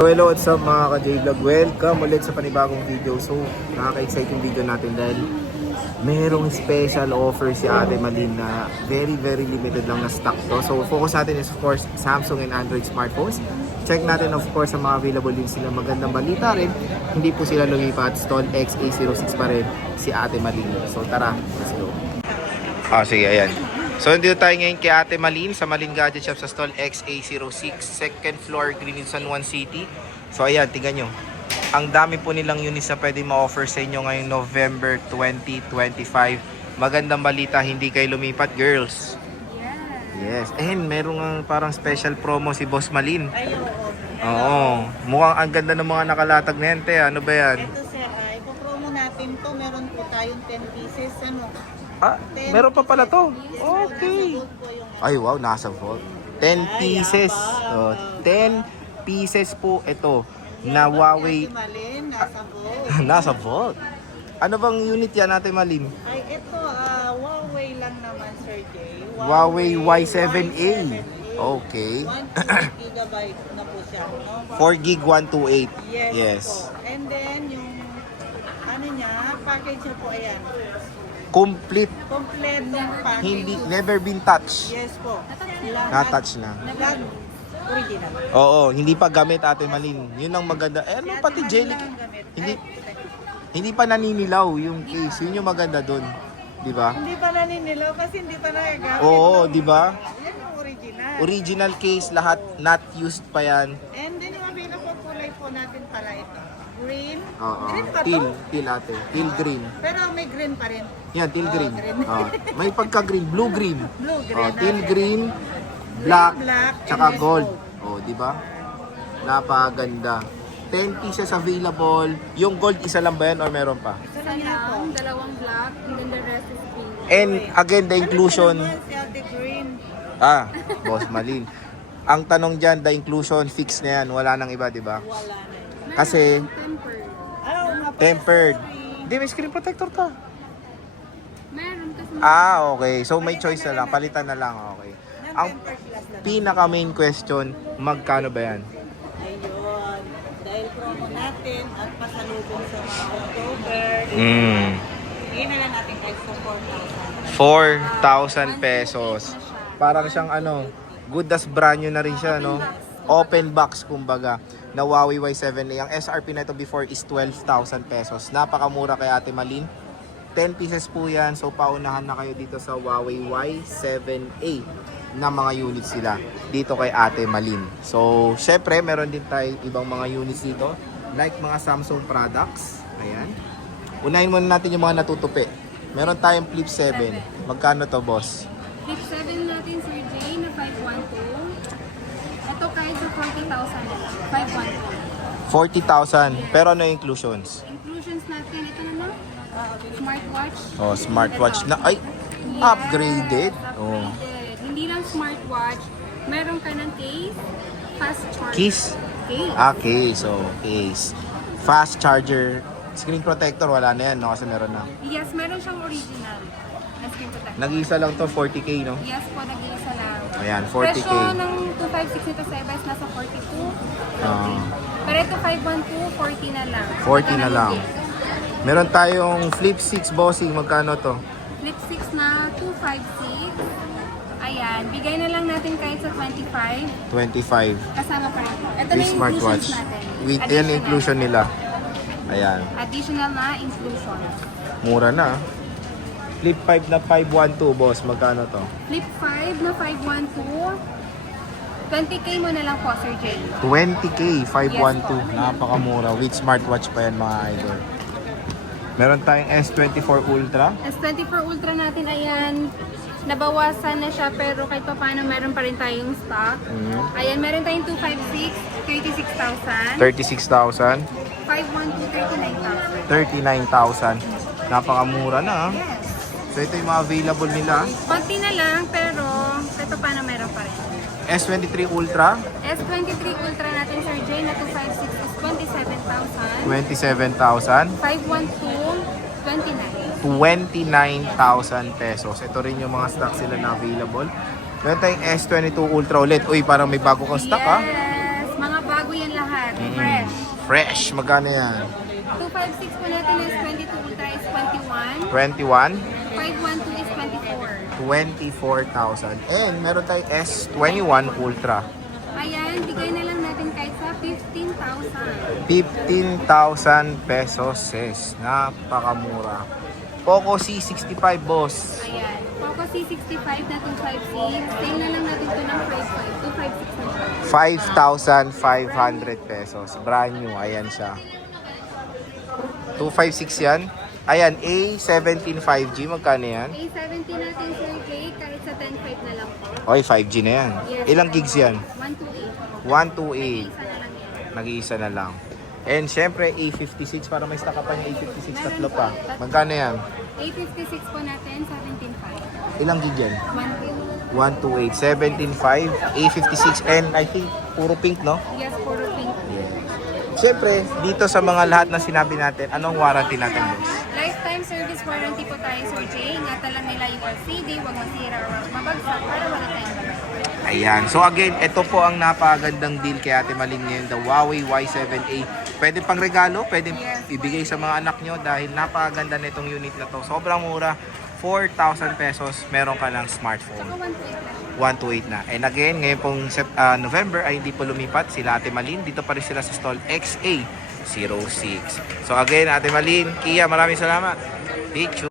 So hello, what's up mga ka-J-Vlog? Welcome ulit sa panibagong video. So nakaka-exciting video natin dahil merong special offer si Ate Malin na very limited lang na stock to. So focus natin is of course Samsung and Android smartphones. Check natin of course ang mga available din sila. Magandang balita rin, hindi po sila lumipat. Stall XA06 pa rin si Ate Malin. So tara, let's go. Sige, ayan. So dito tayo ngayon kay Ate Malin sa Malin Gadget Shop sa stall XA06, second floor, Green San Juan City. So ayan, tingnan nyo. Ang dami po nilang units na pwede ma-offer sa inyo ngayong November 2025. Magandang balita, hindi kayo lumipat, girls. Yes. And merong parang special promo si Boss Malin. Ay, Oo. Mukhang ang ganda ng mga nakalatag na yan, te. Ano ba yan? ito sir, ipopromo natin to. Meron po tayong 10 pieces. Meron pa pala to. Okay. Nasa gold po yung Ay, wow, nasa vault. 10 pieces. Ay, 10 pieces po ito na Huawei. Ate Malin, nasa gold. Nasa vault. Ano bang unit yan, Ate Malin? Ay, ito, Huawei lang naman, Sir Jay. Huawei Y7A. Okay. 128 gigabyte na po siya, no? 4 gig 128. Yes, Yes. po. And then, yung, ano niya, package niya po, ayan. Complete. Complete ng package. Hindi, never been touched. Yes po. Na-touch na. Lahat original. Oo, hindi pa gamit, Ate Malin. Yun ang maganda. Eh, ano, pati jelly. Hindi, hindi pa naninilaw yung case. Yun yung maganda doon. Di ba? Hindi pa naninilaw kasi hindi pa nagagamit. Oo, di ba? Yan yung original. Original case, lahat not used pa yan. And then yung available kulay po natin pala ito. Green. Oo. Green pa Teal, to? teal ate. Teal green. Pero may green pa rin. Yan, teal green. green. May pagka-green, blue green. Blue, green. Teal green, black, black, tsaka and gold. gold. Di ba? Napaganda. 10 pieces available. Yung gold, isa lang ba yan or meron pa? Ito lang yan po. Dalawang black, and then the rest is pink. And again, the inclusion. Ano naman si Ate Green? Boss Malin. Ang tanong dyan, the inclusion, fix na yan. Wala nang iba, di ba? Wala na yun. Kasi, Tempered. Oh, tempered. Hindi, may screen protector to. Meron kasi Okay. So, may choice na lang. Palitan na lang. Okay. Ang Tempered glass na. pinaka main question, magkano ba yan? Ayun. Dahil promo natin at pasalubong sa mga October. Ngayon na lang natin kahit sa 4,000. 4,000 pesos. Parang siyang good as brand new na rin siya, no? Open box, kumbaga, na Huawei Y7A. Ang SRP na ito before is 12,000 pesos. Napakamura kay Ate Malin. 10 pieces po yan. So, paunahan na kayo dito sa Huawei Y7A na mga units sila dito kay Ate Malin. So, syempre, meron din tayo ibang mga units dito. Like mga Samsung products. Ayan. Unahin muna natin yung mga natutupi. Meron tayong Flip 7. Magkano to, boss? Flip 7 natin, Sir Jay, na 512. Ito kahit sa 40,000 na lang. 512. 40,000. Pero ano yung inclusions? Inclusions natin, ito na lang. Smartwatch. Oh, smartwatch na. Ay, Yes, upgraded. Oh. upgraded. Hindi lang smartwatch. Meron ka ng case, fast charge. Case? Case. Case. So, case. Fast charger. Screen protector, wala na yan, no? Kasi meron na. Yes, meron siyang original na screen protector. Nag-iisa lang to, 40k, no? Yes po, nag-iisa lang. Ayan, 40k. Presyo ng 256 nito sa iba is nasa 42. Ah. Pero ito 512, 40 na lang. 40 na lang. Meron tayong Flip 6 bossing. Magkano to? Flip 6 na 256. Ayan, bigay na lang natin kahit sa 25. 25. Kasama pa rin. Ito na With yung smartwatch. inclusions natin. With yan Additional. inclusion nila. Ayan. Additional na inclusion. Mura na. Flip 5 na 512, boss. Magkano to? Flip 5 na 512. 20k mo na lang po, Sir Jay. 20k, 512. Yes, po. Napakamura. With smartwatch pa yan, mga idol. Meron tayong S24 Ultra. S24 Ultra natin, ayan. Nabawasan na siya pero kahit pa paano meron pa rin tayong stock. Ayan, meron tayong 256, 36,000. 36,000. 512, 39,000. 39,000. Napakamura na. Yes. So ito yung mga available nila. Konti na lang pero kahit pa paano meron pa rin. S23 Ultra, S23 Ultra natin, Sir Jay, na 256 is 27,000. 27,000. 512, 29. 29,000 pesos. Ito rin yung mga stock sila na available. Meron tayong S22 Ultra ulit. Uy, parang may bago kang stock, ha? Yes, mga bago yan lahat. Fresh, magkano yan? 256 po natin is 22 Ultra is 21. 21? 512 is 24. 24,000. And meron tayong S21 Ultra. Ayan, bigay na lang natin kahit sa 15,000. 15,000 pesos, sis. Napakamura. Poco C65, boss. Ayan, Poco C65 na 256. Sale na lang natin ito ng 55. 256 na siya. 5,500 pesos. Brand new. Ayan siya. 256 yan. Ayan, A17 5G. Magkano yan? A70 natin Sir Jay, kahit sa 10.5 na lang po. Okay, 5G na yan. Yes. Ilang gigs yan? 128. 128. Isa na lang yan. Nag-iisa na lang. And syempre, A56 para may stock ka pa yung A56 tatlo pa. Meron pa. Magkano yan? A56 po natin, 17.5. Ilang gig yan? 128. 128, 17.5, A56, and I think puro pink, no? Yes, puro pink. Syempre, dito sa mga lahat na sinabi natin, anong warranty natin, boss? Lifetime service warranty po tayo, Sir Jay. Ingatan lang nila yung LCD, huwag masira or mabagsak para wala tayong gagawin. Ayan. So again, ito po ang napakagandang deal kay Ate Malin ngayon, the Huawei Y7A. Pwede pang regalo, pwede ibigay sa mga anak nyo dahil napakaganda na itong unit na to. Sobrang mura, 4,000 pesos, meron ka ng smartphone. Saka 128 128 lang. na. And again, ngayon pong November ay hindi po lumipat sila Ate Malin. Dito pa rin sila sa stall XA06. So again, Ate Malin, Kia, maraming salamat. Picture.